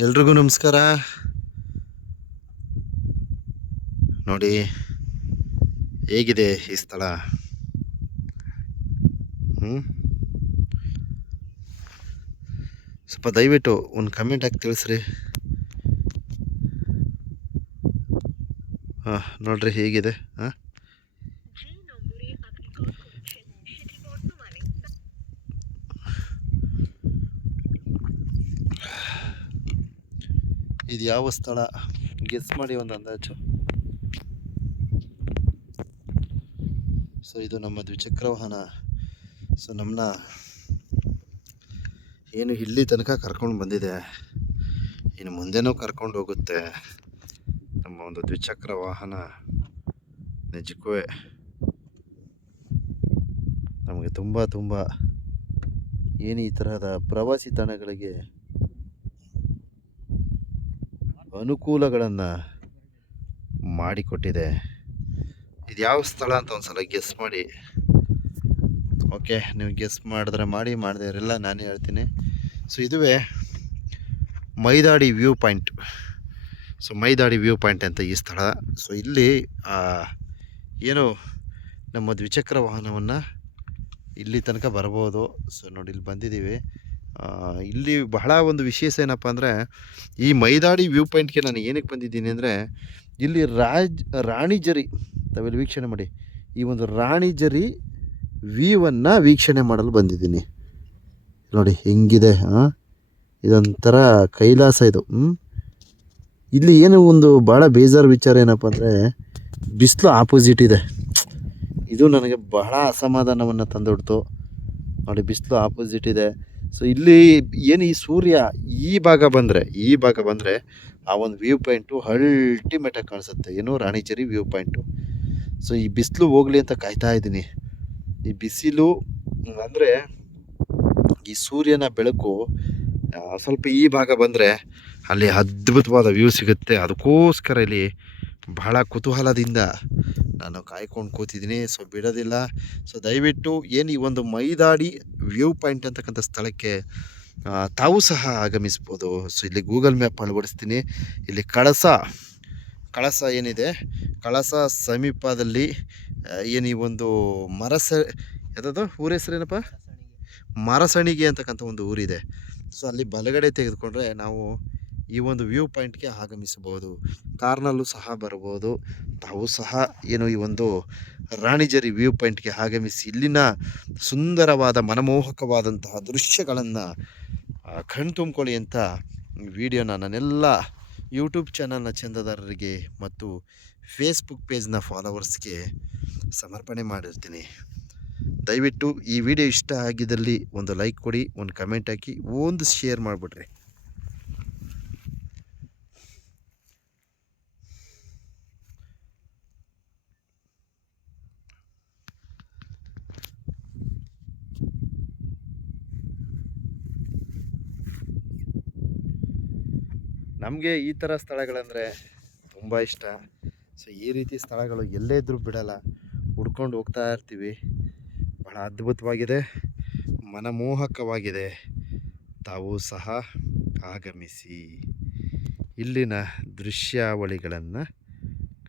ಎಲ್ರಿಗೂ ನಮಸ್ಕಾರ. ನೋಡಿ ಹೇಗಿದೆ ಈ ಸ್ಥಳ. ಸ್ವಲ್ಪ ದಯವಿಟ್ಟು ಒಂದು ಕಮೆಂಟ್ ಹಾಕಿ ತಿಳಿಸ್ರಿ. ನೋಡ್ರಿ ಹೇಗಿದೆ. ಇದು ಯಾವ ಸ್ಥಳ ಗೆಸ್ ಮಾಡಿ ಒಂದು ಅಂದಾಜು. ಸೊ ಇದು ನಮ್ಮ ದ್ವಿಚಕ್ರ ವಾಹನ. ಸೊ ನಮ್ಮನ್ನ ಏನು ಇಲ್ಲಿ ತನಕ ಕರ್ಕೊಂಡು ಬಂದಿದೆ, ಇನ್ನು ಮುಂದೆನೂ ಕರ್ಕೊಂಡು ಹೋಗುತ್ತೆ ನಮ್ಮ ಒಂದು ದ್ವಿಚಕ್ರ ವಾಹನ. ನಿಜಕ್ಕೂ ನಮಗೆ ತುಂಬ ಏನು ಈ ತರಹದ ಪ್ರವಾಸಿ ತಾಣಗಳಿಗೆ ಅನುಕೂಲಗಳನ್ನು ಮಾಡಿಕೊಟ್ಟಿದೆ. ಇದು ಯಾವ ಸ್ಥಳ ಅಂತ ಒಂದ್ಸಲ ಗೆಸ್ ಮಾಡಿ. ಓಕೆ, ನೀವು ಗೆಸ್ ಮಾಡಿದ್ರೆ ಮಾಡಿ, ಮಾಡದೇ ಇರಲ್ಲ ನಾನೇ ಹೇಳ್ತೀನಿ. ಸೊ ಇದುವೇ Maidadi view point. So Maidadi view point ಅಂತ ಈ ಸ್ಥಳ. ಸೊ ಇಲ್ಲಿ ಏನು ನಮ್ಮ ದ್ವಿಚಕ್ರ ವಾಹನವನ್ನು ಇಲ್ಲಿ ತನಕ ಬರ್ಬೋದು. ಸೊ ನೋಡಿ ಇಲ್ಲಿ ಬಂದಿದ್ದೀವಿ. ಇಲ್ಲಿ ಬಹಳ ಒಂದು ವಿಶೇಷ ಏನಪ್ಪ ಅಂದರೆ, ಈ ಮೈದಾಡಿ ವ್ಯೂ ಪಾಯಿಂಟ್ಗೆ ನಾನು ಏನಕ್ಕೆ ಬಂದಿದ್ದೀನಿ ಅಂದರೆ, ಇಲ್ಲಿ ರಾಣಿಜರಿ ತಾವೆಲ್ಲಿ ವೀಕ್ಷಣೆ ಮಾಡಿ. ಈ ಒಂದು ರಾಣಿಜರಿ ವ್ಯೂವನ್ನು ವೀಕ್ಷಣೆ ಮಾಡಲು ಬಂದಿದ್ದೀನಿ. ನೋಡಿ ಹೆಂಗಿದೆ. ಇದೊಂಥರ ಕೈಲಾಸ ಇದು. ಇಲ್ಲಿ ಏನು ಒಂದು ಭಾಳ ಬೇಜಾರು ವಿಚಾರ ಏನಪ್ಪ ಅಂದರೆ, ಬಿಸಿಲು ಆಪೋಸಿಟ್ ಇದೆ. ಇದು ನನಗೆ ಬಹಳ ಅಸಮಾಧಾನವನ್ನು ತಂದುಬಿಡ್ತು. ನೋಡಿ ಬಿಸಿಲು ಆಪೋಸಿಟ್ ಇದೆ. ಸೊ ಇಲ್ಲಿ ಏನು ಈ ಸೂರ್ಯ ಈ ಭಾಗ ಬಂದರೆ ಆ ಒಂದು ವ್ಯೂ ಪಾಯಿಂಟು ಅಲ್ಟಿಮೇಟಾಗಿ ಕಾಣಿಸುತ್ತೆ. ಏನು ರಾಣಿಜರಿ ವ್ಯೂ ಪಾಯಿಂಟು. ಸೊ ಈ ಬಿಸಿಲು ಹೋಗಲಿ ಅಂತ ಕಾಯ್ತಾ ಇದ್ದೀನಿ. ಈ ಬಿಸಿಲು ಅಂದರೆ ಈ ಸೂರ್ಯನ ಬೆಳಕು ಸ್ವಲ್ಪ ಈ ಭಾಗ ಬಂದರೆ ಅಲ್ಲಿ ಅದ್ಭುತವಾದ ವ್ಯೂ ಸಿಗುತ್ತೆ. ಅದಕ್ಕೋಸ್ಕರ ಇಲ್ಲಿ ಬಹಳ ಕುತೂಹಲದಿಂದ ನಾನು ಕಾಯ್ಕೊಂಡು ಕೂತಿದ್ದೀನಿ. ಸೊ ಬಿಡೋದಿಲ್ಲ. ಸೊ ದಯವಿಟ್ಟು ಏನು ಈ ಒಂದು ಮೈದಾಡಿ ವ್ಯೂ ಪಾಯಿಂಟ್ ಅಂತಕ್ಕಂಥ ಸ್ಥಳಕ್ಕೆ ತಾವು ಸಹ ಆಗಮಿಸ್ಬೋದು. ಸೊ ಇಲ್ಲಿ ಗೂಗಲ್ ಮ್ಯಾಪ್ ಅಳವಡಿಸ್ತೀನಿ. ಇಲ್ಲಿ ಕಳಸ ಏನಿದೆ, ಕಳಸ ಸಮೀಪದಲ್ಲಿ ಏನು ಈ ಒಂದು ಯಾವುದದು ಊರ ಹೆಸರೇನಪ್ಪ, ಮರಸಣಿಗೆ ಅಂತಕ್ಕಂಥ ಒಂದು ಊರಿದೆ. ಸೊ ಅಲ್ಲಿ ಬಲಗಡೆ ತೆಗೆದುಕೊಂಡ್ರೆ ನಾವು ಈ ಒಂದು ವ್ಯೂ ಪಾಯಿಂಟ್ಗೆ ಆಗಮಿಸಬಹುದು. ಕಾರ್ನಲ್ಲೂ ಸಹ ಬರ್ಬೋದು. ತಾವು ಸಹ ಏನು ಈ ಒಂದು ರಾಣಿಜರಿ ವ್ಯೂ ಪಾಯಿಂಟ್ಗೆ ಆಗಮಿಸಿ ಇಲ್ಲಿನ ಸುಂದರವಾದ ಮನಮೋಹಕವಾದಂತಹ ದೃಶ್ಯಗಳನ್ನು ಕಣ್ತುಂಬ್ಕೊಳ್ಳಿ ಅಂತ ವಿಡಿಯೋನ ನಾನೆಲ್ಲ ಯೂಟ್ಯೂಬ್ ಚಾನಲ್ನ ಚಂದಾದಾರರಿಗೆ ಮತ್ತು ಫೇಸ್ಬುಕ್ ಪೇಜ್ನ ಫಾಲೋವರ್ಸ್ಗೆ ಸಮರ್ಪಣೆ ಮಾಡಿರ್ತೀನಿ. ದಯವಿಟ್ಟು ಈ ವಿಡಿಯೋ ಇಷ್ಟ ಆಗಿದ್ದಲ್ಲಿ ಒಂದು ಲೈಕ್ ಕೊಡಿ, ಒಂದು ಕಮೆಂಟ್ ಹಾಕಿ, ಒಂದು ಶೇರ್ ಮಾಡಿಬಿಡ್ರಿ. ನಮಗೆ ಈ ಥರ ಸ್ಥಳಗಳಂದರೆ ತುಂಬ ಇಷ್ಟ. ಸೊ ಈ ರೀತಿ ಸ್ಥಳಗಳು ಎಲ್ಲೇ ಇದ್ದರೂ ಬಿಡಲ್ಲ, ಹುಡ್ಕೊಂಡು ಹೋಗ್ತಾ ಇರ್ತೀವಿ. ಬಹಳ ಅದ್ಭುತವಾಗಿದೆ, ಮನಮೋಹಕವಾಗಿದೆ. ತಾವು ಸಹ ಆಗಮಿಸಿ ಇಲ್ಲಿನ ದೃಶ್ಯಾವಳಿಗಳನ್ನು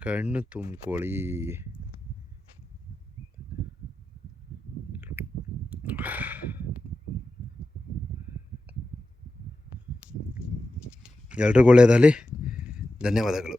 ಕಣ್ಣು ತುಂಬಿಕೊಳ್ಳಿ. ಎಲ್ರಿಗೂ ಒಳ್ಳೆಯದಾಗಲಿ. ಧನ್ಯವಾದಗಳು.